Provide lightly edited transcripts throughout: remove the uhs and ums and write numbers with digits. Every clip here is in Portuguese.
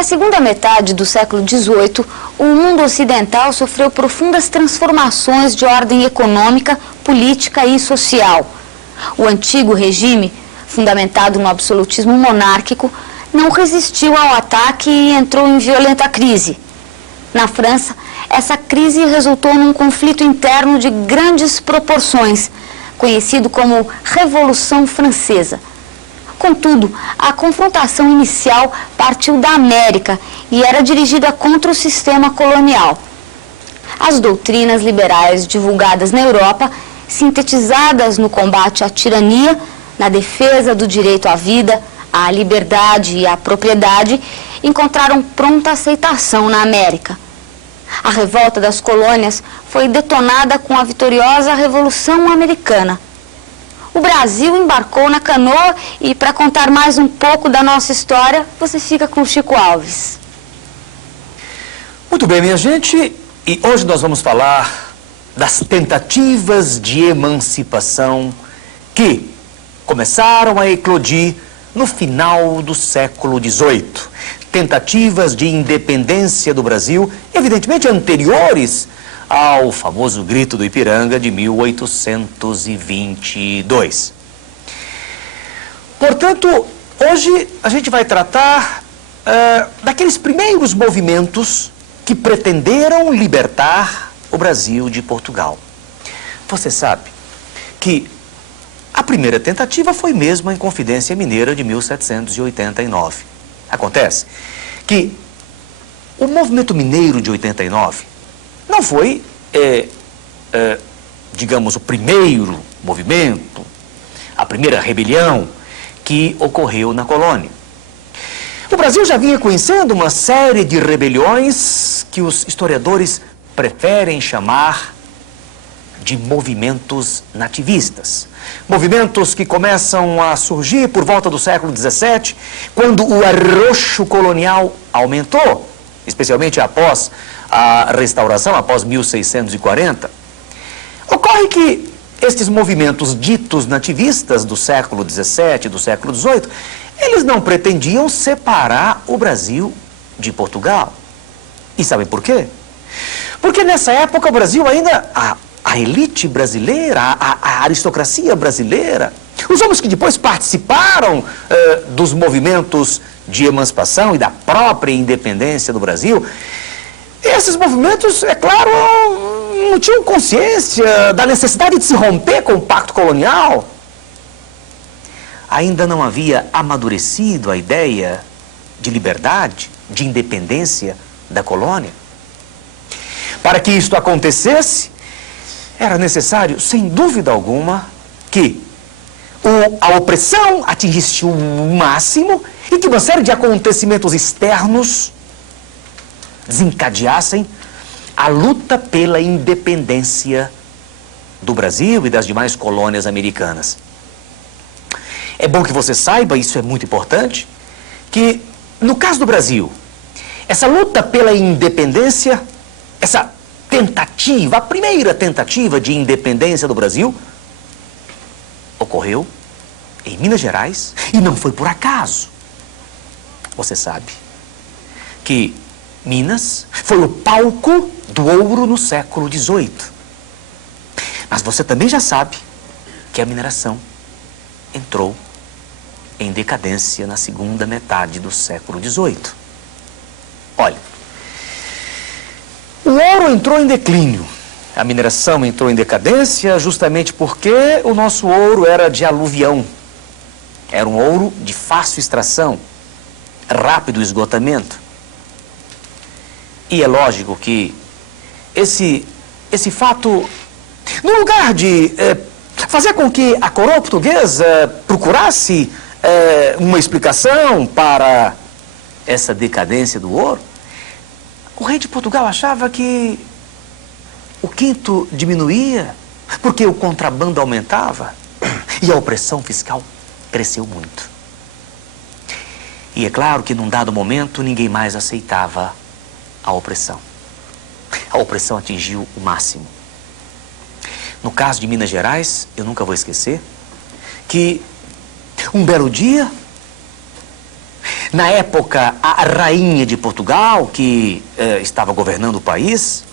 Na segunda metade do século XVIII, o mundo ocidental sofreu profundas transformações de ordem econômica, política e social. O antigo regime, fundamentado no absolutismo monárquico, não resistiu ao ataque e entrou em violenta crise. Na França, essa crise resultou num conflito interno de grandes proporções, conhecido como Revolução Francesa. Contudo, a confrontação inicial partiu da América e era dirigida contra o sistema colonial. As doutrinas liberais divulgadas na Europa, sintetizadas no combate à tirania, na defesa do direito à vida, à liberdade e à propriedade, encontraram pronta aceitação na América. A revolta das colônias foi detonada com a vitoriosa Revolução Americana. O Brasil embarcou na canoa e, para contar mais um pouco da nossa história, você fica com o Chico Alves. Muito bem, minha gente, e hoje nós vamos falar das tentativas de emancipação que começaram a eclodir no final do século XVIII. Tentativas de independência do Brasil, evidentemente anteriores ao famoso Grito do Ipiranga de 1822. Portanto, hoje a gente vai tratar daqueles primeiros movimentos que pretenderam libertar o Brasil de Portugal. Você sabe que a primeira tentativa foi mesmo a Inconfidência Mineira de 1789. Acontece que o movimento mineiro de 89 não foi, digamos, o primeiro movimento, a primeira rebelião que ocorreu na colônia. O Brasil já vinha conhecendo uma série de rebeliões que os historiadores preferem chamar de movimentos nativistas. Movimentos que começam a surgir por volta do século XVII, quando o arroxo colonial aumentou, especialmente após a restauração, após 1640. Ocorre que estes movimentos ditos nativistas do século XVII, do século XVIII, eles não pretendiam separar o Brasil de Portugal. E sabem por quê? Porque nessa época o Brasil ainda, a elite brasileira, a aristocracia brasileira, os homens que depois participaram dos movimentos de emancipação e da própria independência do Brasil, esses movimentos, é claro, não tinham consciência da necessidade de se romper com o pacto colonial. Ainda não havia amadurecido a ideia de liberdade, de independência da colônia. Para que isto acontecesse, era necessário, sem dúvida alguma, que a opressão atingisse o máximo e que uma série de acontecimentos externos desencadeassem a luta pela independência do Brasil e das demais colônias americanas. É bom que você saiba, isso é muito importante, que no caso do Brasil, essa luta pela independência, essa tentativa, a primeira tentativa de independência do Brasil, ocorreu em Minas Gerais e não foi por acaso. Você sabe que Minas foi o palco do ouro no século XVIII. Mas você também já sabe que a mineração entrou em decadência na segunda metade do século XVIII. Olha, o ouro entrou em declínio, a mineração entrou em decadência justamente porque o nosso ouro era de aluvião. Era um ouro de fácil extração, rápido esgotamento. E é lógico que esse fato, no lugar de fazer com que a coroa portuguesa procurasse uma explicação para essa decadência do ouro, o rei de Portugal achava que o quinto diminuía porque o contrabando aumentava e a opressão fiscal cresceu muito. E é claro que num dado momento ninguém mais aceitava a opressão. A opressão atingiu o máximo. No caso de Minas Gerais, eu nunca vou esquecer que um belo dia Na época, a rainha de Portugal, que estava governando o país,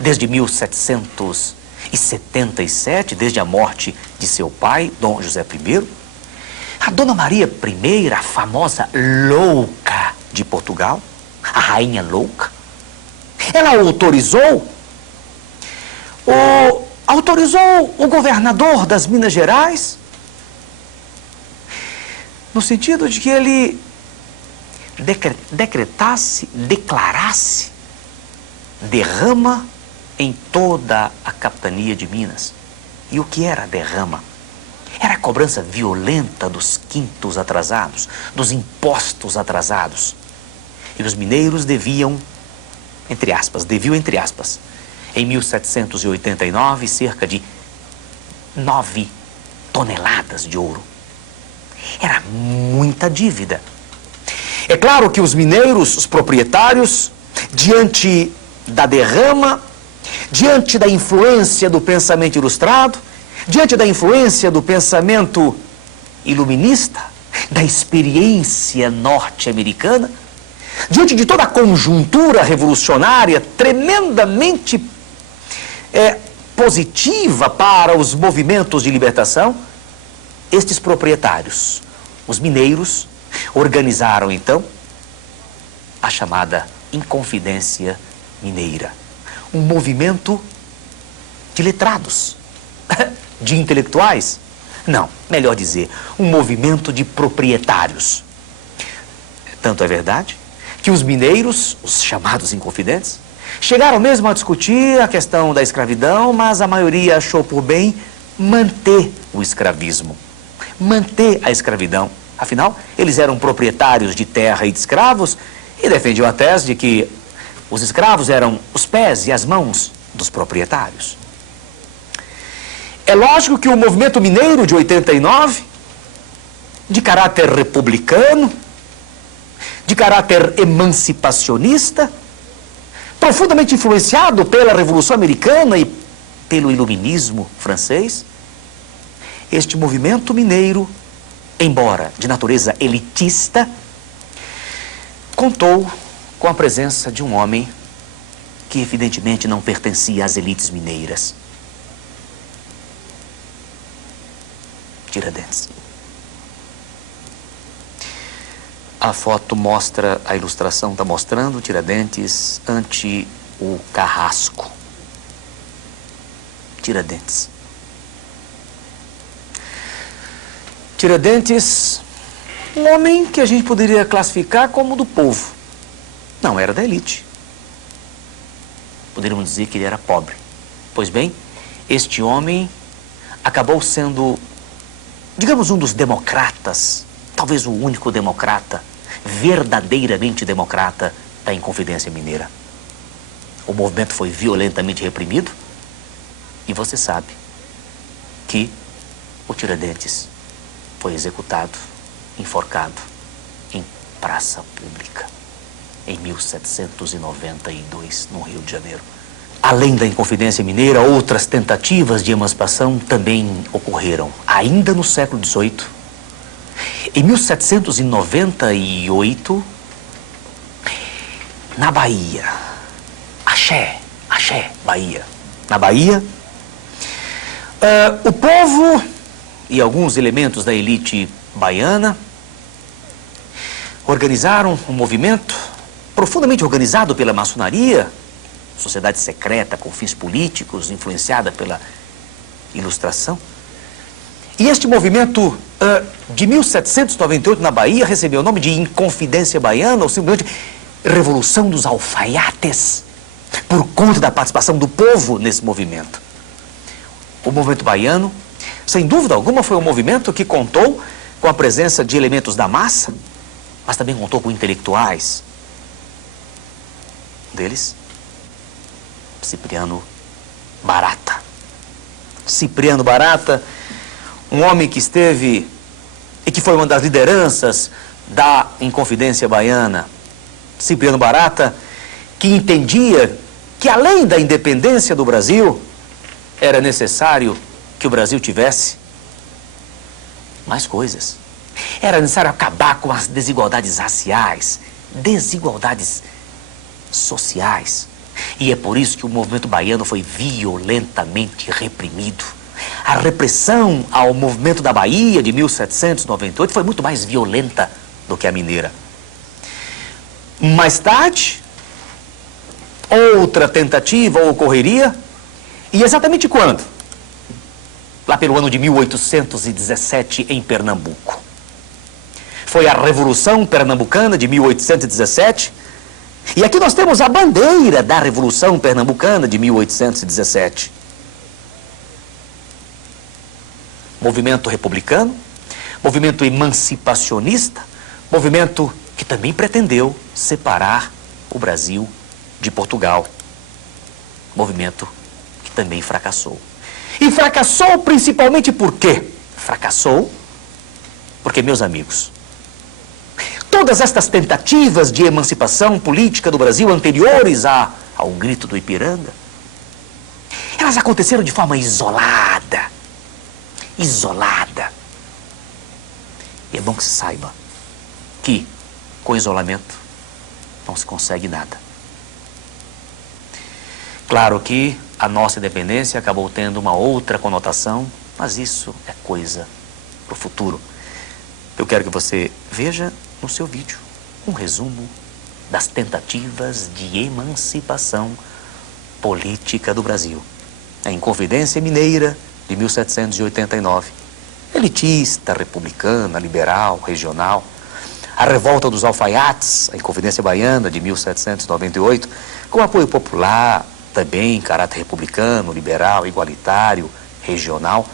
desde 1777, desde a morte de seu pai, Dom José I, a Dona Maria I, a famosa louca de Portugal, a rainha louca, ela autorizou o governador das Minas Gerais, no sentido de que ele declarasse derrama em toda a capitania de Minas. E o que era a derrama? Era a cobrança violenta dos quintos atrasados, dos impostos atrasados. E os mineiros deviam, entre aspas, em 1789, cerca de 9 toneladas de ouro. Era muita dívida. É claro que os mineiros, os proprietários, diante da derrama, diante da influência do pensamento ilustrado, diante da influência do pensamento iluminista, da experiência norte-americana, diante de toda a conjuntura revolucionária tremendamente positiva para os movimentos de libertação, estes proprietários, os mineiros, organizaram então a chamada Inconfidência Mineira, um movimento de letrados, de intelectuais, não, melhor dizer, um movimento de proprietários. Tanto é verdade que os mineiros, os chamados inconfidentes, chegaram mesmo a discutir a questão da escravidão, mas a maioria achou por bem manter o escravismo, manter a escravidão. Afinal, eles eram proprietários de terra e de escravos e defendiam a tese de que os escravos eram os pés e as mãos dos proprietários. É lógico que o movimento mineiro de 89, de caráter republicano, de caráter emancipacionista, profundamente influenciado pela Revolução Americana e pelo Iluminismo francês, este movimento mineiro, embora de natureza elitista, contou com a presença de um homem que evidentemente não pertencia às elites mineiras. Tiradentes. A foto mostra, a ilustração está mostrando Tiradentes ante o carrasco. Tiradentes. Tiradentes, um homem que a gente poderia classificar como do povo. Não era da elite. Poderíamos dizer que ele era pobre. Pois bem, este homem acabou sendo, digamos, um dos democratas, talvez o único democrata, verdadeiramente democrata da Inconfidência Mineira. O movimento foi violentamente reprimido e você sabe que o Tiradentes foi executado, enforcado em praça pública em 1792, no Rio de Janeiro. Além da Inconfidência Mineira, outras tentativas de emancipação também ocorreram, ainda no século XVIII. Em 1798, na Bahia, Axé, Bahia. Na Bahia, o povo e alguns elementos da elite baiana organizaram um movimento profundamente organizado pela maçonaria, sociedade secreta com fins políticos, influenciada pela Ilustração. E este movimento de 1798 na Bahia recebeu o nome de Inconfidência Baiana, ou simplesmente Revolução dos Alfaiates, por conta da participação do povo nesse movimento. O movimento baiano, sem dúvida alguma, foi um movimento que contou com a presença de elementos da massa, mas também contou com intelectuais. Um deles, Cipriano Barata. Cipriano Barata, um homem que esteve e que foi uma das lideranças da Inconfidência Baiana. Cipriano Barata, que entendia que além da independência do Brasil, era necessário que o Brasil tivesse mais coisas. Era necessário acabar com as desigualdades raciais, desigualdades sociais. E é por isso que o movimento baiano foi violentamente reprimido. A repressão ao movimento da Bahia de 1798 foi muito mais violenta do que a mineira. Mais tarde, outra tentativa ocorreria, e exatamente quando? Lá pelo ano de 1817, em Pernambuco. Foi a Revolução Pernambucana de 1817, e aqui nós temos a bandeira da Revolução Pernambucana de 1817. Movimento republicano, movimento emancipacionista, movimento que também pretendeu separar o Brasil de Portugal. Movimento que também fracassou. E fracassou principalmente por quê? Fracassou porque, meus amigos, todas estas tentativas de emancipação política do Brasil anteriores ao grito do Ipiranga, elas aconteceram de forma isolada. Isolada. E é bom que se saiba que, com isolamento, não se consegue nada. Claro que a nossa independência acabou tendo uma outra conotação, mas isso é coisa para o futuro. Eu quero que você veja no seu vídeo um resumo das tentativas de emancipação política do Brasil. A Inconfidência Mineira de 1789, elitista, republicana, liberal, regional. A Revolta dos Alfaiates, a Inconfidência Baiana de 1798, com apoio popular, também em caráter republicano, liberal, igualitário, regional.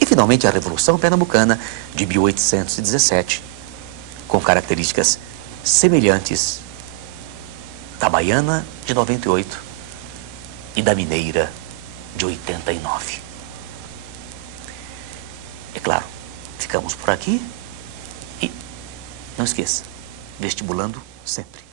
E, finalmente, a Revolução Pernambucana de 1817, com características semelhantes da Baiana de 98 e da Mineira de 89. É claro, ficamos por aqui e não esqueça, vestibulando sempre.